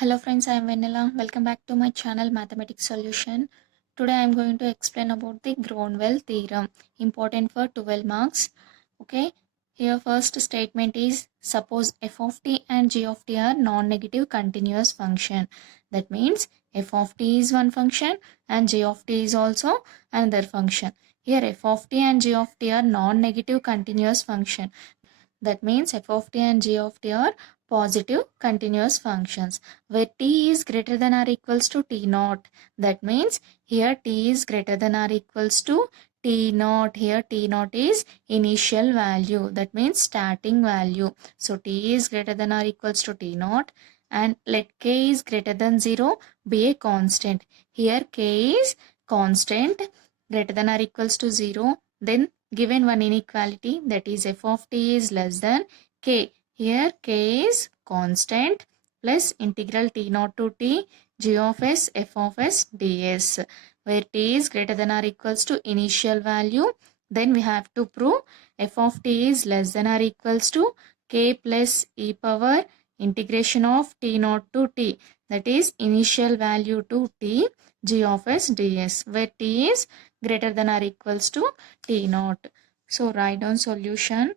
Hello friends, I am Vanilla. Welcome back to my channel Mathematics Solution. Today I am going to explain about the Groenewell theorem, important for 12 marks. Okay, here first statement is suppose f of t and g of t are non-negative continuous function. That means f of t is one function and g of t is also another function. Here f of t and g of t are non-negative continuous function. That means f of t and g of t are positive continuous functions where t is greater than or equals to t naught. That means here t is greater than or equals to t naught. Here t naught is initial value. That means starting value. So t is greater than or equals to t naught, and let k is greater than 0 be a constant. Here k is constant greater than or equals to 0. Then given one inequality, that is f of t is less than k. Here k is constant plus integral t naught to t g of s f of s ds, where t is greater than or equals to initial value. Then we have to prove f of t is less than or equals to k plus e power integration of t naught to t, that is initial value to t g of s ds, where t is greater than or equals to t naught. So write down solution.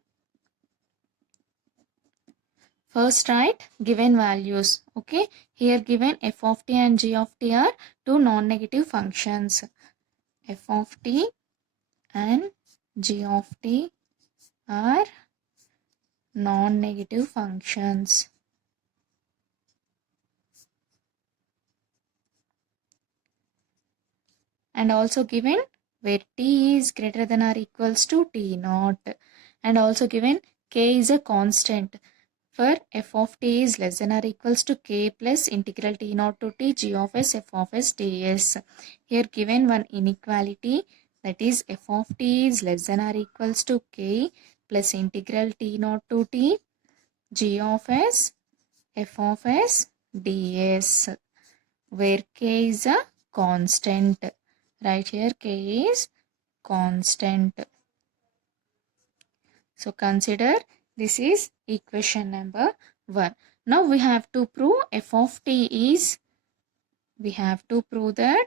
First write given values. Okay, here given f of t and g of t are two non-negative functions. F of t and g of t are non-negative functions. And also given where t is greater than or equals to t naught. And also given k is a constant. For f of t is less than or equals to k plus integral t naught to t g of s f of s ds. Here given one inequality, that is f of t is less than or equals to k plus integral t naught to t g of s f of s ds, where k is a constant. Right here k is constant. So consider this is equation number 1. Now we have to prove f of t is, we have to prove that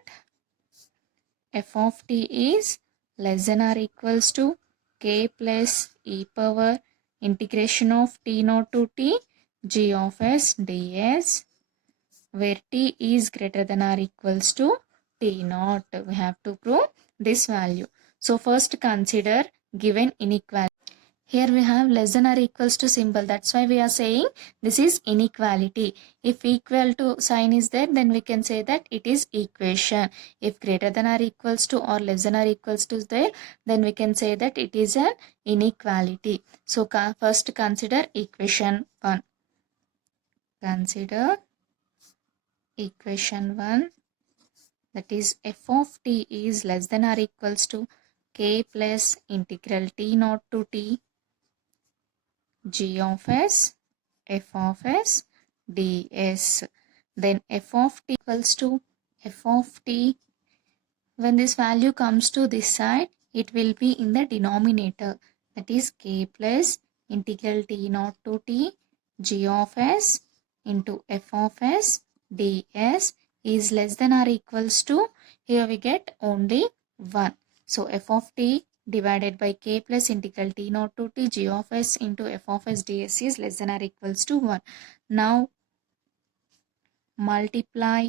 f of t is less than or equals to k plus e power integration of t naught to t g of s ds, where t is greater than or equals to t naught. We have to prove this value. So first consider given inequality. Here we have less than or equals to symbol. That's why we are saying this is inequality. If equal to sign is there, then we can say that it is equation. If greater than or equals to or less than or equals to is there, then we can say that it is an inequality. So first consider equation 1. Consider equation 1, that is f of t is less than or equals to k plus integral t naught to t g of s f of s ds. Then f of t equals to f of t. When this value comes to this side, it will be in the denominator, that is k plus integral t naught to t g of s into f of s ds is less than or equals to, here we get only 1. So f of t divided by k plus integral t naught to t g of s into f of s ds is less than or equals to 1. Now multiply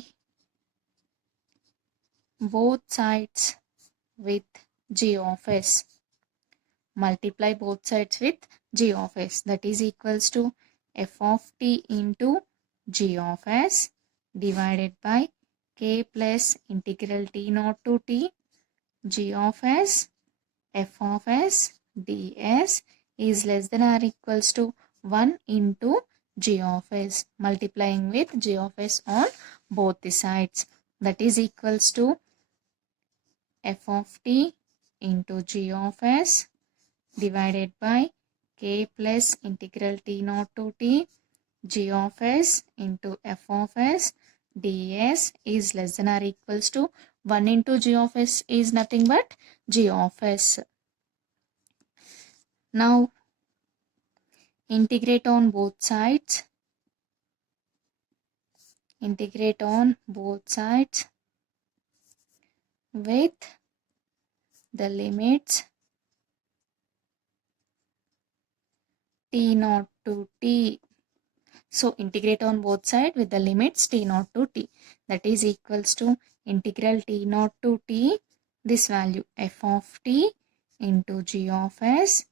both sides with g of s. Multiply both sides with g of s, that is equals to f of t into g of s divided by k plus integral t naught to t g of s f of s ds is less than or equals to 1 into g of s, multiplying with g of s on both the sides, that is equals to f of t into g of s divided by k plus integral t naught to t g of s into f of s ds is less than or equals to 1 into g of s is nothing but g of s. Now integrate on both sides. integrate on both sides with the limits t0 to t. So integrate on both sides with the limits t0 to t. That is equals to integral t0 to t, this value f of t into g of s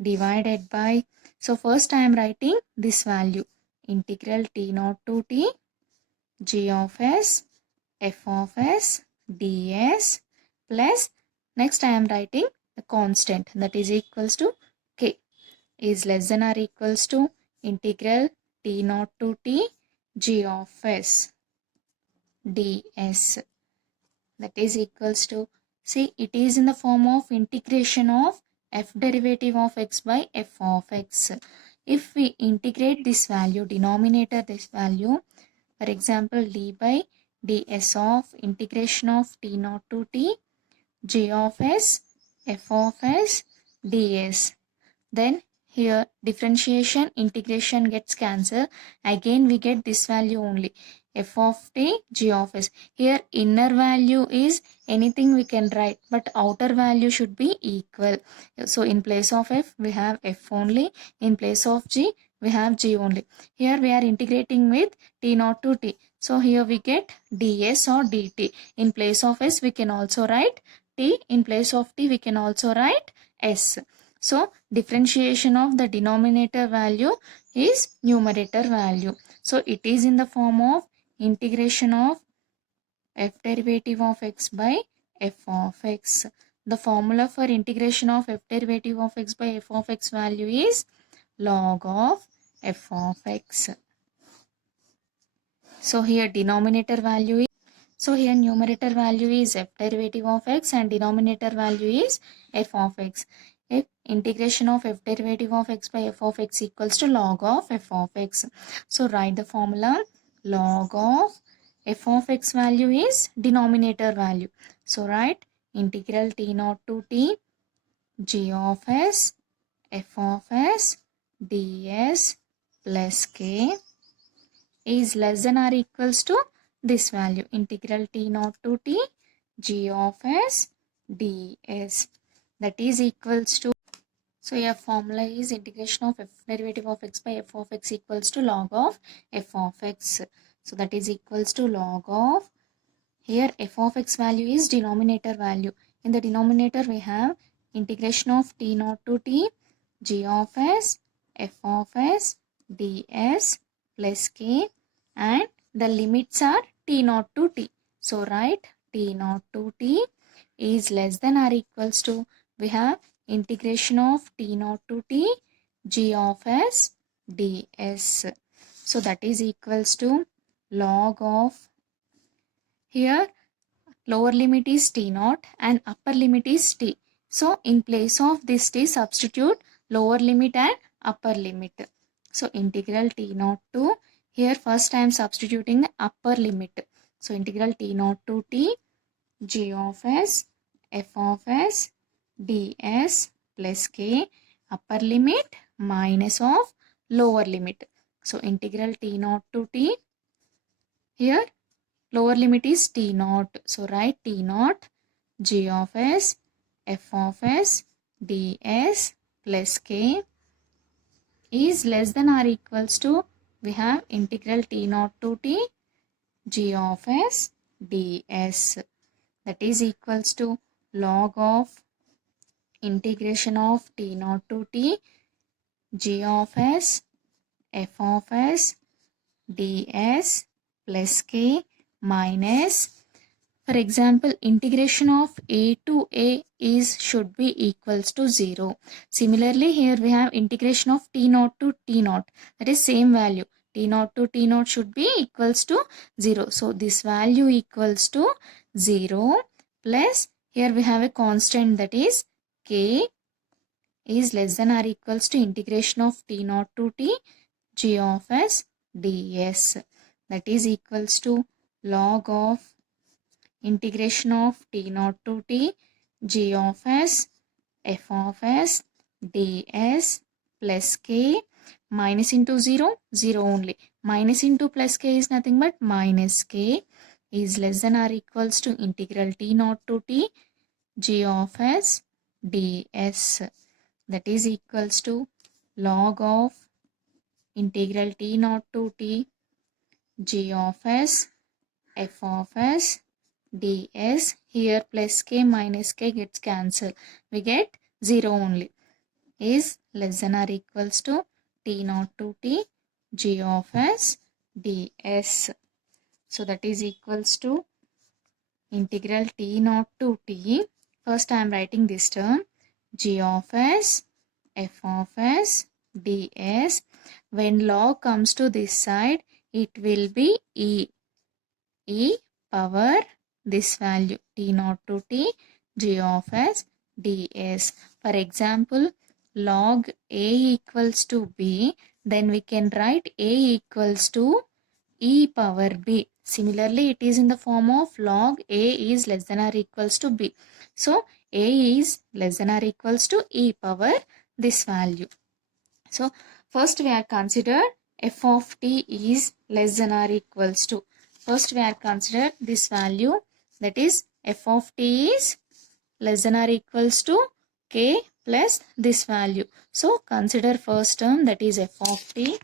divided by, so first I am writing this value, integral t0 to t g of s f of s ds, plus next I am writing the constant, that is equals to k, is less than or equals to integral t0 to t g of s ds, that is equals to, see, it is in the form of integration of f derivative of x by f of x. If we integrate this value, denominator this value, for example d by ds of integration of t0 to t g of s f of s ds, then here differentiation integration gets cancelled, again we get this value only, f of t g of s. Here inner value is anything we can write, but outer value should be equal. So in place of f we have f only, in place of g we have g only. Here we are integrating with t0 to t, so here we get ds or dt. In place of s we can also write t, in place of t we can also write s. So differentiation of the denominator value is numerator value. So it is in the form of integration of f derivative of x by f of x. The formula for integration of f derivative of x by f of x value is log of f of x. So here denominator value is, so here numerator value is f derivative of x and denominator value is f of x. If integration of f derivative of x by f of x equals to log of f of x. So write the formula, log of f of x value is denominator value. So write integral t0 to t g of s f of s ds plus k is less than or equals to this value, integral t0 to t g of s ds, that is equals to, so your formula is integration of f derivative of x by f of x equals to log of f of x. So that is equals to log of, here f of x value is denominator value. In the denominator we have integration of t0 to t g of s f of s ds plus k, and the limits are t0 to t. So write t0 to t is less than or equals to, we have integration of t0 to t g of s ds. So that is equals to log of, here lower limit is t0 and upper limit is t. So in place of this t substitute lower limit and upper limit. So integral t0 to, here first I am substituting the upper limit. So integral t0 to t g of s f of s ds plus k, upper limit minus of lower limit. So integral t0 to t, here lower limit is t0. So write t0 g of s f of s ds plus k is less than or equals to, we have integral t0 to t g of s ds, that is equals to log of integration of t0 to t g of s f of s ds plus k minus, for example integration of a to a is should be equals to 0. Similarly here we have integration of t0 to t0, that is same value, t0 to t0 should be equals to 0. So this value equals to 0, plus here we have a constant, that is k is less than or equals to integration of t0 to t g of s ds, that is equals to log of integration of t0 to t g of s f of s ds plus k minus into 0 0 only, Minus into plus k is nothing but minus k is less than or equals to integral t naught to t g of s ds. That is equals to log of integral t naught to t g of s f of s ds. Here plus k minus k gets cancelled. We get 0 only. Is less than or equals to t naught to t g of s ds. So that is equals to integral t naught to t. First I am writing this term g of s f of s ds. When log comes to this side, it will be e power this value t naught to t g of s ds. For example, log a equals to b, then we can write a equals to e power b. Similarly, it is in the form of log a is less than or equals to b. So, a is less than or equals to e power this value. So, first we are considered f of t is less than or equals to. First we are considered this value, that is f of t is less than or equals to k plus this value. So, consider first term, that is f of t.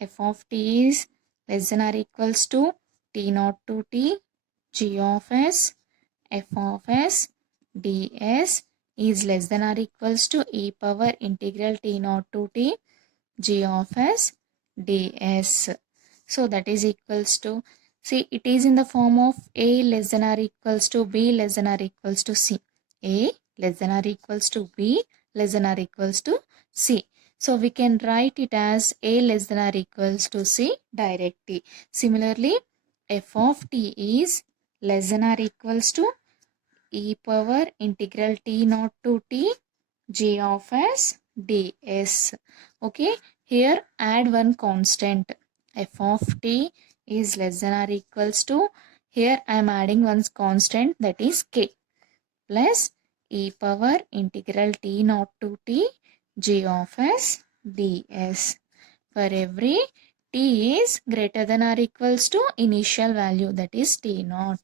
F of t is less than or equals to t naught to t g of s f of s ds is less than or equals to e power integral t naught to t g of s ds. So that is equals to, see, it is in the form of a less than or equals to b less than or equals to c. A less than or equals to b less than or equals to c. So we can write it as a less than or equals to c directly. Similarly, f of t is less than or equals to e power integral t naught to t g of s ds. Okay, here add one constant. F of t is less than or equals to, here I am adding one constant, that is k, plus e power integral t naught to t g of s ds. For every t is greater than or equals to initial value, that is t naught.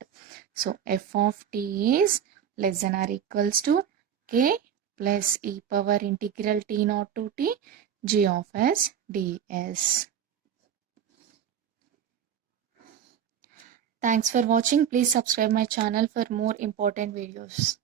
So f of t is less than or equals to k plus e power integral t naught to t g of s ds. Thanks for watching. Please subscribe my channel for more important videos.